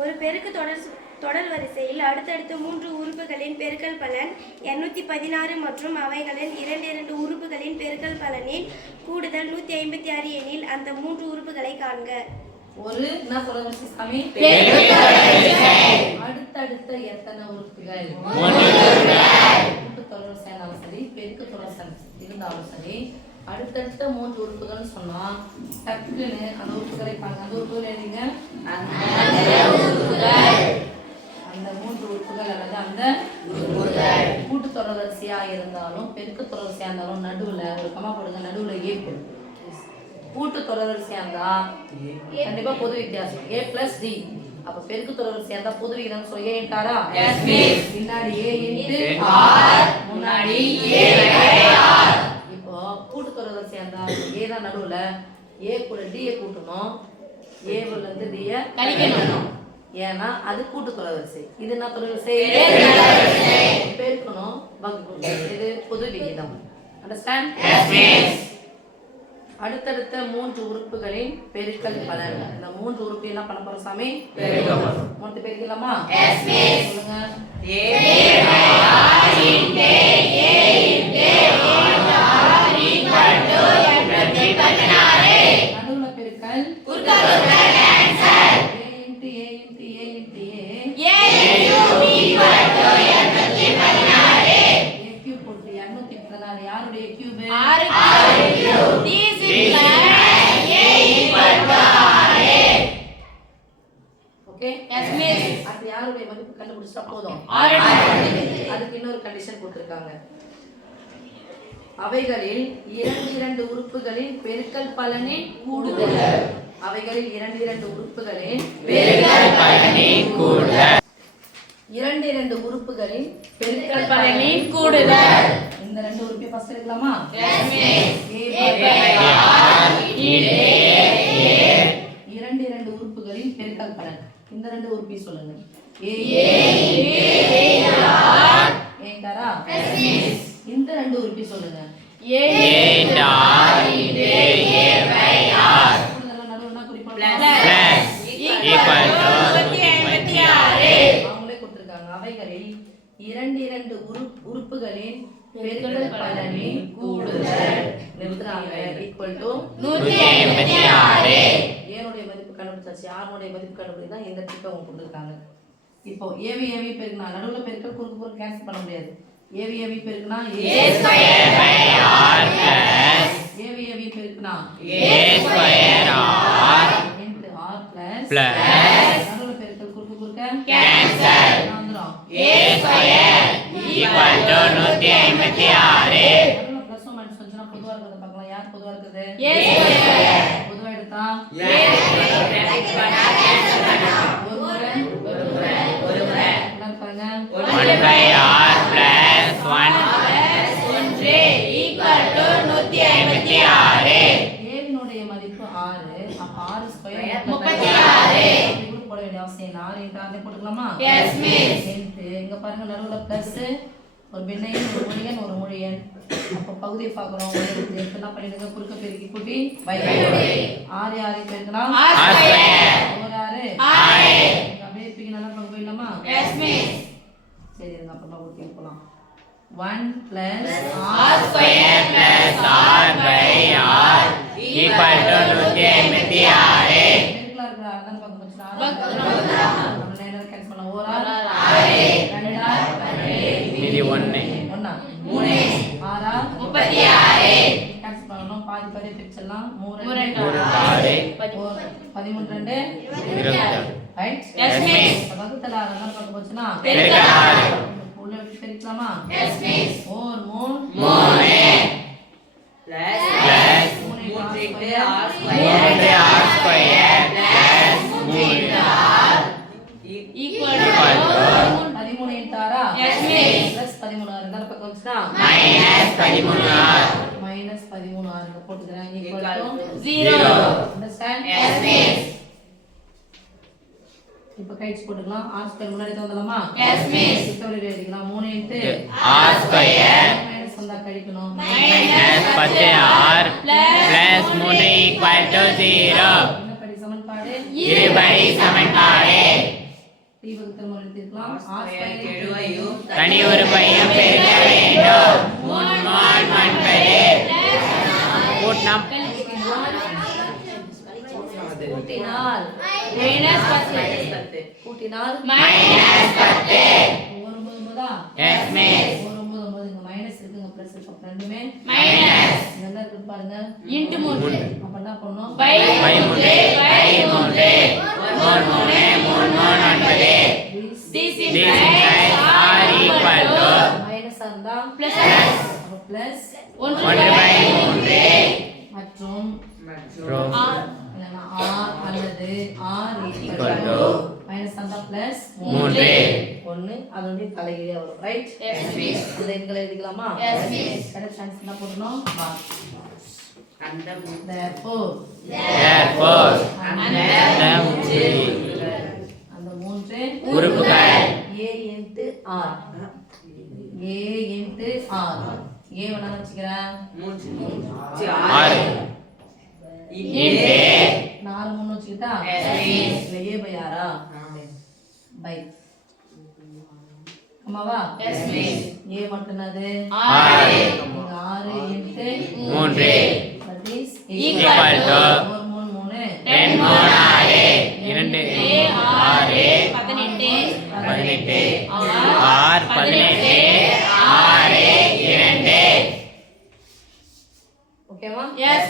ஒரு பெருக்கு தொடர் வரிசையில் அடுத்தடுத்த 3 உறுப்புகளின் பெருக்கல் பலன் 216 மற்றும் அவைகளின் இரண்டு உறுப்புகளின் பெருக்கல் பலனின் கூடுதல் 156 எனில் அந்த 3 உறுப்புகளை காண்க. ஒரு என்ன தொடர் வரிசை சாமி? அடுத்தடுத்த எத்தனை உறுப்புகள்? கூட்டு தொடர் வரிசையானாலும் சரி, பெருக்கு தொடர் வரிசை இருந்தாலும் சரி, அடுத்தடுத்த 3 உறுப்புகள் சொன்னா டக்குன்னு அந்த உறுப்புகளை பாருங்க. அந்த உறுப்புகள் எழுதிங்க. அந்த 3 உறுப்புகள் அல்லது அந்த கூட்டு தொடர் வரிசையா இருந்தாலும் பெருக்கு தொடர் வரிசையா இருந்தாலும் நடுவுல ஒரு கமா போடுங்க. நடுவுல ஏ போடும். கூட்டு தொடர் வரிசையா இருந்தா கண்டிப்பா பொது வித்தியாசம் a + d. அப்ப பெருக்கு தொடர் வரிசையா இருந்தா பொது விகிதம் சொல்ல a × r. Yes miss. பின்னாடி a × r, முன்னாடி a/r. இப்போ கூட்டு தொடர் வரிசையா இருந்தா a தான் நடுவுல, a கூட d ஐ கூட்டணும், a ல இருந்து d ஐ கழிக்கணும். ஏன்னா அது கூட்டு தொடர் வரிசை. இது என்ன தொடர் வரிசை? பெருக்கணும், வகுக்கணும். இது பொது விகிதம். அண்டர்ஸ்டாண்ட்? Yes miss. அடுத்தடுத்த 3 உறுப்புகளின் பெருக்கல் பலன். இந்த 3 உறுப்பு என்ன பண்ண போறோம் சாமி? பெருக்கணும். மொத்த பெருக்கலாமா? Yes miss. சொல்லுங்க. a / r * a = 216. நடுவுல பெருக்கல் குறுக்கால கேன்சல். a * போட்டு 216 யாருடைய cube? r cube. Okay yes miss. அது யாருடைய மதிப்பு கண்டுபிடிச்சா போதும். அதுக்கு இன்னொரு கண்டிஷன் கொடுத்திருக்காங்க. அவைகளில் இரண்டு உறுப்புகளின் பெருக்கல் பலனின் கூடுதல். அவைகளில் இரண்டு உறுப்புகளின் பெருக்கல் பலனின் கூடுதல். இரண்டு உறுப்புகளின் பெருக்கல் பலனின் கூடுதல். இந்த 2 உறுப்பை ஃபர்ஸ்ட் எடுக்கலாமா? Yes miss. இரண்டு உறுப்புகளின் பெருக்கல் பலன். இந்த 2 உறுப்பை சொல்லுங்க. a × r. Yes miss. இந்த 2 உறுப்பை சொல்லுங்க. a × a/r. நடுவுல குறிப்பா பிளஸ் ஈக்குவல் டு 156. அவங்களே கொடுத்திருக்காங்க. அவைகளில் இரண்டு உறுப்புகளின் பெருக்கல் பலனின் கூடுதல் நிறுத்துறாங்க ஈக்குவல் டு 156. ஏனுடைய மதிப்பு கண்டுபிடிச்சாச்சு. யாருடைய மதிப்பு கண்டுபிடிச்சா இந்த ட்ரிக் அவங்க கொடுத்திருக்காங்க. இப்போ ஏவி பெருக்குனா நடுவுல பெருக்கல் குறுக்கு கேன்சல் பண்ண முடியாது. ஏவி பெருக்குனா a² ஏவி பெருக்குனா a² நடுவுல பெருக்கல் குறுக்கு கேன்சல். வந்துரும் a² = 156. நடுவுல பிளஸ் மைனஸ் வந்துனா பொதுவா இருக்கிறத பார்க்கலாம். யார் பொதுவா இருக்குது? a². பொதுவா எடுத்தா ஒரு முறை பாருங்க. 1/r + 1 = 156. ஏவினுடைய மதிப்பு 6. அப்ப 6² 36. இது போட வேண்டிய அவசியம் 4 × 6 போட்டுக்கலாமா? Yes miss. இங்க பாருங்க நடுவுல பிளஸ் ஒரு பின்னையன் ஒரு முழியன் ஒரு முழியன். அப்ப பகுதியை பார்க்கறோம். என்ன பண்ணிடுங்க? குறுக்க பெருக்கி கூட்டி வைக்கணும். 6 பெருக்கலாம் r². ஒரு 6 அப்படியே பிரிக்க நல்லா பங்கு போயிடலாமா? Yes miss. சரி இருங்க அப்புறமா கூட்டி போலாம். 1 + r² + r/r = 156. பெருக்கலா இருக்கிற அதான் பங்கு போச்சுனா நம்ம நேரா கேன்சல் பண்ணலாம். ஒரு r 2 r மீதி 1 1 3 6 36. கேன்சல் பண்ணனும். பாதி பிரிச்சலாம். 3 2 6 13 2 26. ரைட்? Yes miss. வகுத்தல அதான் பங்கு போச்சுனா பெருக்கல் உள்ள பெருக்கலாமா? Yes miss. 4 3 plus 3 r² equal to 13 × 6. Yes miss. Plus 13 இருந்தா பக்கம் வந்துச்சா -13r -13r போட்டுக்கறேன் equal to 0. Understand? Yes miss. இப்போ கைட்ஸ் போட்டுக்கலாம். r² முன்னாடி தந்தலாமா? Yes miss. சிக்கவரி எழுதிக்கலாம். 3 × r² மைனஸ் வந்தா கழிக்கணும். -10r + 3 = 0. என்ன படி சமன்பாடு? இருபடி சமன்பாடு. இருக்கலாம் r ஸ்கொயர் கெழுவையும் தனி உறுப்பையும் பெருக்க வேண்டும். முன்மால் மன்பது கூட்டினம் கூட்டினால் கூட்டினால் -10. ஒரு போதா Yes, miss. ஒரு போது இங்க மைனஸ் இருக்குங்க பிளஸ் இருக்கு அப்ப ரெண்டுமே மைனஸ் என்ன இருக்கு பாருங்க இன்டு 3 அப்ப என்ன பண்ணனும் by 3 this implies r equal to minus இருந்தா plus அப்ப பிளஸ் 1/3 மற்றும் r இல்லனா r அல்லது r equal to மைனஸ் இருந்தா பிளஸ் 3. 1 அதோட தலைகீழ வரும் ரைட் yes miss இதை எங்க எழுதிக்கலாமா yes miss கரெக்ட் சான்ஸ் என்ன போடணும் therefore Therefore, அந்த அந்த மூன்று உறுப்புகள் a into r a into r a வேணா வச்சுக்கிறேன் 6 into 4 3 வச்சுக்கிட்டா இல்ல a by r ஆ பை அம்மாவா yes miss a மட்டும் என்னது 6 6 into 3 that is equal to 4 3 2 2 6 18 18 R 18 6 2. ஓகேவா yes